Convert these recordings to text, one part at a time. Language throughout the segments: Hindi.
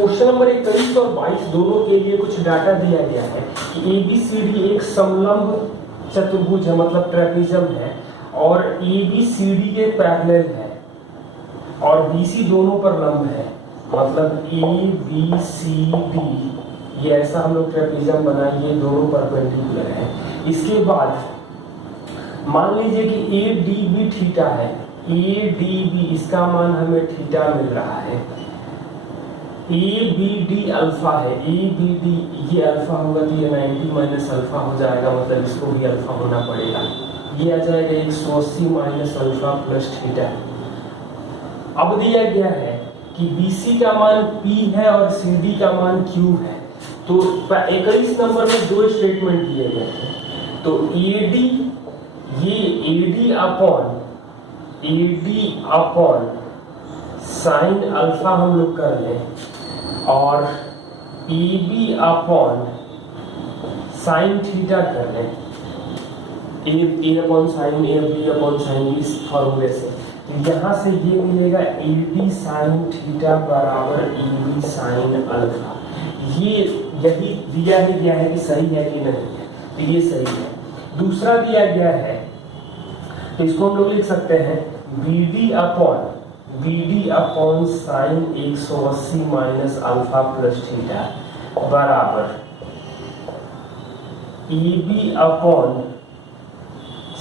क्वेश्चन नंबर 21 और 22 दोनों के लिए कुछ डाटा दिया गया है कि ABCD एक समलंब चतुर्भुज है, मतलब ट्रेपेजियम है, और ABCD के पैरेलल है और BC दोनों पर लंब है, मतलब ABCD ये ऐसा हम लोग ट्रेपेजियम बनाएंगे, दोनों परपेंडिकुलर है। इसके बाद मान लीजिए कि ADB थीटा है, ADB इसका मान हमें थीटा मिल रहा है, ABD अल्फा है, ABD ये अल्फा होगा तो ये 90 माइनस अल्फा हो जाएगा, मतलब इसको भी अल्फा होना पड़ेगा, ये आ जाएगा 180 माइनस अल्फा प्लस थीटा। अब दिया गया है कि BC का मान P है और CD का मान Q है। तो 21 नंबर में दो स्टेटमेंट दिए गए हैं, तो AD अपॉन साइन अल्फा हम लोग कर लें और AB अपॉन साइन थीटा कर लें, A upon sine A, B upon sine, इस फॉर्मूले से यहाँ से ये मिलेगा AD साइन थीटा बराबर AB साइन अल्फा। ये यही दिया ही गया है कि सही है कि नहीं है, तो ये सही है। दूसरा दिया गया है तो इसको हम लोग लिख सकते हैं BD upon sine 180 minus alpha plus theta बराबर AB अपॉन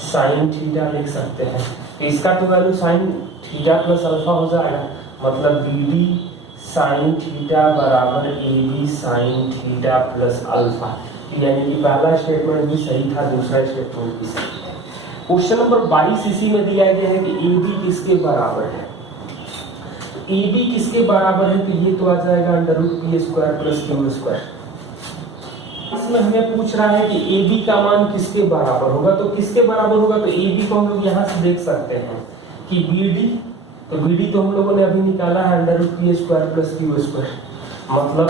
साइन थीटा लिख सकते हैं। तो इसका तो value sign theta plus alpha हो जाएगा, मतलब BD साइन थीटा बराबर AB sign theta plus alpha. यानी कि पहला स्टेटमेंट भी सही था, दूसरा स्टेटमेंट भी सही है। क्वेश्चन नंबर 22 इसी में दिया गया है कि AB किसके बराबर है। AB किसके बराबर है, तो ये तो आ जाएगा √P² प्लस Q²। इसमें हमें पूछ रहा है कि AB का मान किसके बराबर होगा, तो किसके बराबर होगा, तो AB को हम लोग यहाँ से देख सकते हैं कि BD, तो BD तो हम लोगों ने अभी निकाला है √P² प्लस Q², मतलब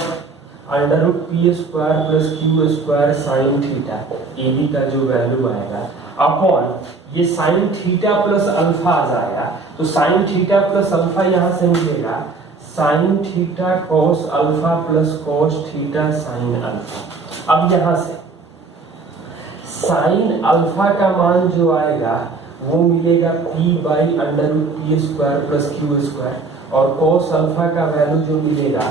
√P² plus Q² sine theta, AB का जो वैल्यू आएगा अपॉन ये साइन थीटा प्लस अल्फा आ जाएगा, तो साइन थीटा प्लस अल्फा यहाँ से मिलेगा sine theta cos alpha plus cos theta sine alpha. अब यहाँ से साइन अल्फा का मान जो आएगा वो मिलेगा P/√P² प्लस Q² और कॉस अल्फा का वैल्यू जो मिलेगा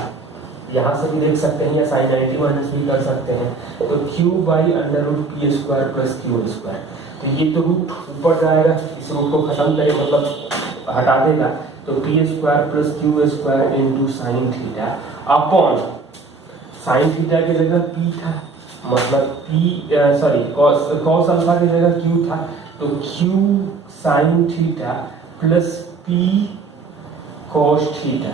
यहाँ से भी देख सकते हैं या साइन 90 माइनस भी कर सकते हैं, तो Q/√P² प्लस Q²। तो ये तो रूट ऊपर जाएगा, इस रूट को खत्म करें मतलब हटा देगा, तो P² plus Q² into sine theta upon sine theta की जगह P था, मतलब कॉस अल्फा की जगह Q था, तो Q sine theta plus P cos theta.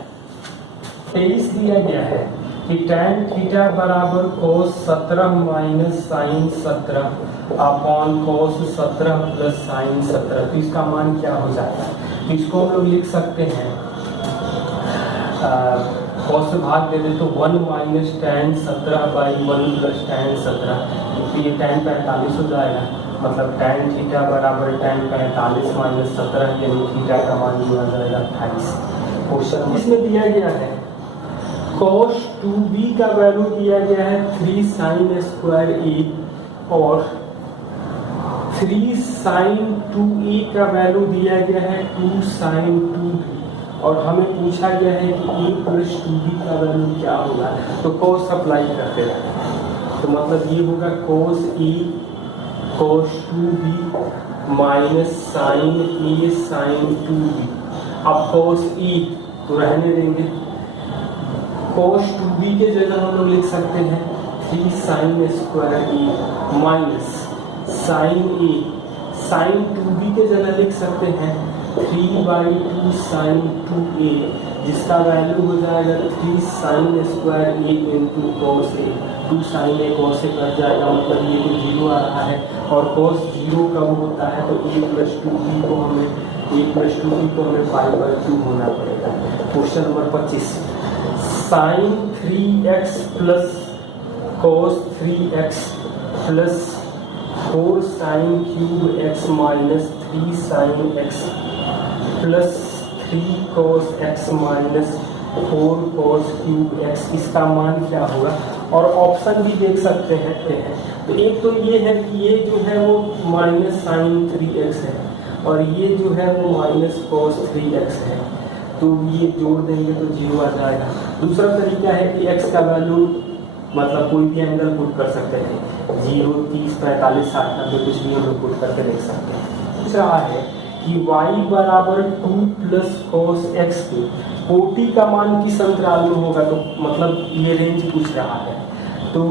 23 दिया गया है कि tan थीटा बराबर cos 17 minus sine 17 upon cos 17 plus sine 17, तो इसका मान क्या हो जाता है, तो इसको हम लोग लिख सकते हैं cos से भाग दे दे तो 1 माइनस tan 17/1 प्लस tan 17, तो ये tan 45 हो जाएगा, मतलब tan थीटा बराबर tan 45 माइनस 17, यानी थीटा का मान जो आ जाएगा 28। क्वेश्चन इसमें दिया गया है cos 2b का वैल्यू दिया गया है 3 sin स्क्वायर a और 3 sin 2a का वैल्यू दिया गया है 2 sin 2b और हमें पूछा गया है कि a प्लस 2b का वैल्यू क्या होगा, तो cos अप्लाई करते रहे, तो मतलब ये होगा cos a cos 2b minus sine a sin 2b। अब cos a तो रहने देंगे, cos 2b के जगह हम लोग लिख सकते हैं 3 sin square a minus sine a, sine 2b के जगह लिख सकते हैं 3/2 sin 2a, जिसका वैल्यू हो जाएगा 3 sin square a into cos a, 2 sin a cos a cut जाएगा, मतलब ये तो 0 आ रहा है और cos 0 कब होता है, तो a प्लस 2b को हमें π/2 होना पड़ेगा। Question number 25 sine 3x plus cos 3x plus 4 sin cube x minus 3 sin x plus 3 cos x minus 4 cos cube x, इसका मान क्या होगा। और ऑप्शन भी देख सकते हैं। तो एक तो ये है कि ये जो है वो माइनस साइन 3x है और ये जो है वो माइनस cos 3x है, तो ये जोड़ देंगे तो 0 आ जाएगा। दूसरा तरीका है कि x का वैल्यू मतलब कोई भी एंगल पुट कर सकते हैं, 0, 30, 45, 60, 90 कुछ भी हम लोग पुट करके देख सकते हैं। दूसरा है कि y बराबर 2 प्लस cos x पे कोटि का मान किस अंतराल में होगा, तो मतलब ये रेंज पूछ रहा है। तो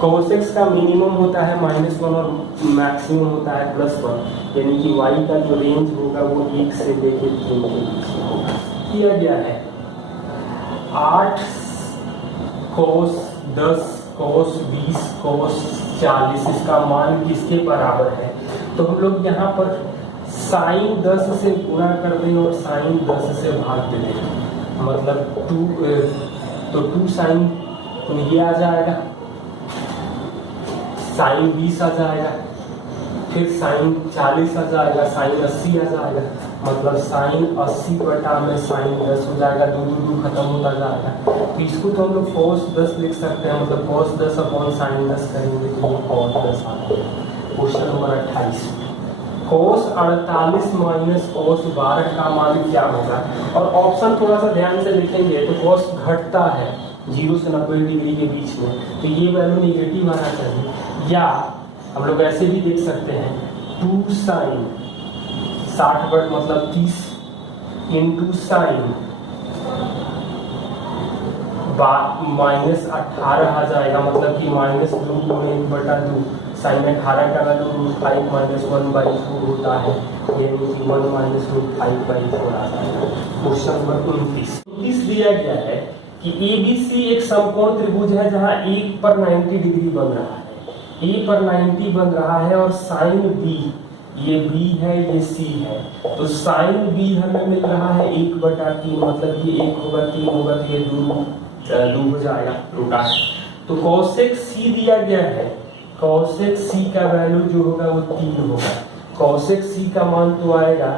cos x का मिनिमम होता है -1 और मैक्सिमम होता है +1, यानी कि y का जो रेंज होगा वो 1 से लेकर 3 के बीच में होगा। दिया गया है 8 cos 10 cos 20 cos 40, इसका मान किसके बराबर है। तो हम लोग यहाँ पर साइन 10 से गुणा कर दें और साइन 10 से भाग दें, मतलब 2 साइन, तो ये आ जाएगा, साइन 20 आ जाएगा, फिर साइन 40 आ जाएगा, साइन 80 आ जाएगा, मतलब साइन 80 बटा में साइन 10 हो जाएगा, 2 खत्म होता जाएगा। तो इसको तो हम लोग cos 10 लिख सकते हैं, मतलब cos 10 अपॉन साइन 10 करेंगे तो ये cos 10 आता है। Question number 28, cos 48 minus cos 12 का मान क्या होगा। और ऑप्शन थोड़ा सा ध्यान से लिखेंगे तो cos घटता है 0 से 90 डिग्री के बीच में, तो ये वैल्यू निगेटिव आना चाहिए। या हम लोग ऐसे भी देख सकते हैं 2 साइन 60 बट मतलब 30 इंटू साइन -18 आ जाएगा, मतलब कि -2 गुणे 1/2, साइन 18 का वैल्यू √5 -1/4 होता है, यानी कि 1 -√5/4 आ जाएगा। क्वेश्चन नंबर 29 दिया गया है कि ABC एक समकोण त्रिभुज है जहां एक पर 90 डिग्री बन रहा है, A पर 90 बन रहा है और साइन B, ये B है ये C है, तो साइन B हमें मिल रहा है 1/3, मतलब ये 1 होगा 3 होगा तो ये 2 हो जाएगा √8। तो cosec C दिया गया है, cosec C का वैल्यू जो होगा वो 3 होगा। cosec C का मान तो आएगा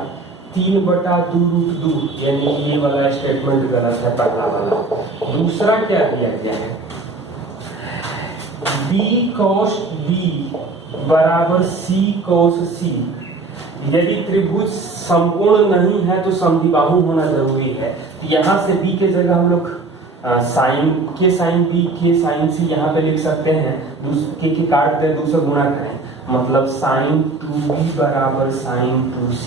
3/2√2, यानी ये वाला स्टेटमेंट गलत है, पहला वाला। दूसरा क्या दिया गया है, B cos B बराबर C cos C। यदि त्रिभुज समकोण नहीं है तो समद्विबाहु होना जरूरी है। यहाँ से B के जगह हम लोग साइन के साइन B के साइन C यहाँ पे लिख सकते हैं, के काट दे 2 से गुणा करें, मतलब साइन 2B बराबर साइन 2C।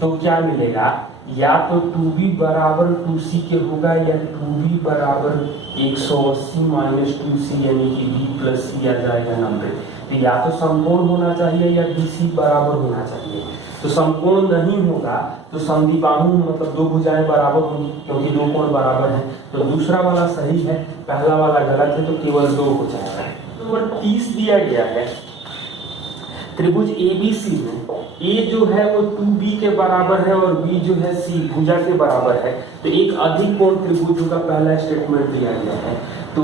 तो क्या मिलेगा, या तो 2B बराबर 2C के होगा या 2B बराबर 180 माइनस 2C, यानी कि B प्लस C आ जाएगा 90। तो या तो समकोण होना चाहिए या BC बराबर होना चाहिए। तो समकोण नहीं होगा तो समद्विबाहु मतलब 2 भुजाएं बराबर होंगी, क्योंकि 2 कोण बराबर हैं। तो दूसरा वाला सही है, पहला वाला गलत है, तो केवल 2 हो जाएगा। नंबर 30 दिया गया है, त्रिभुज ABC में A जो है वो 2B के बराबर है और B जो है C भुजा के बराबर है, तो एक अधिक कोण त्रिभुज का पहला स्टेटमेंट दिया गया है। तो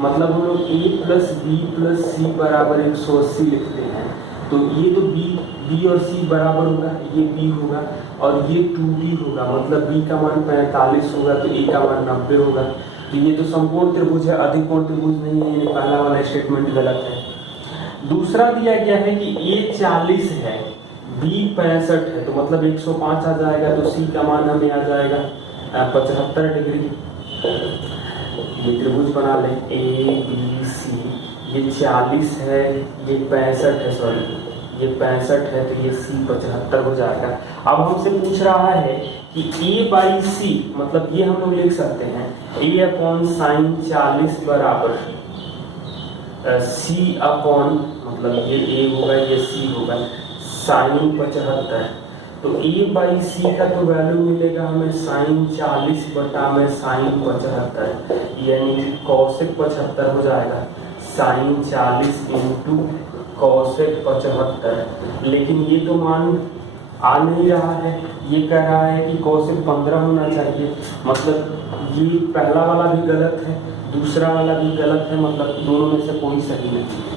मतलब हम लोग A plus B plus C बराबर 180 लिखते हैं, तो ये तो B और C बराबर होगा, ये B होगा और ये 2B होगा, मतलब B का मान 45 होगा तो A का मान 90 होगा। तो ये तो समकोण त्रिभुज है, अधिक कोण त्रिभुज नहीं है, ये पहला वाला स्टेटमेंट गलत है। दूसरा दिया गया है कि A 40 है B 65 है, तो मतलब 105 आ जाएगा, तो C का मान हमें आ जाएगा 75 डिग्री। ये त्रिभुज बना लें ABC, ये 40 है, ये 65 है, सॉरी ये 65 है, तो ये C 75 हो जाएगा। अब हमसे पूछ रहा है कि A/C, मतलब ये हम लोग लिख सकते हैं A/sin 40 बराबर C अपॉन, मतलब ये A होगा ये C होगा, साइन 75। तो A/C का तो वैल्यू मिलेगा हमें साइन 40 बटा में साइन 75, यानी कि cosec 75 हो जाएगा, साइन 40 इंटू cosec 75। लेकिन ये तो मान आ नहीं रहा है, ये कह रहा है कि cosec 15 होना चाहिए, मतलब ये पहला वाला भी गलत है, दूसरा वाला भी गलत है, मतलब दोनों में से कोई सही नहीं है।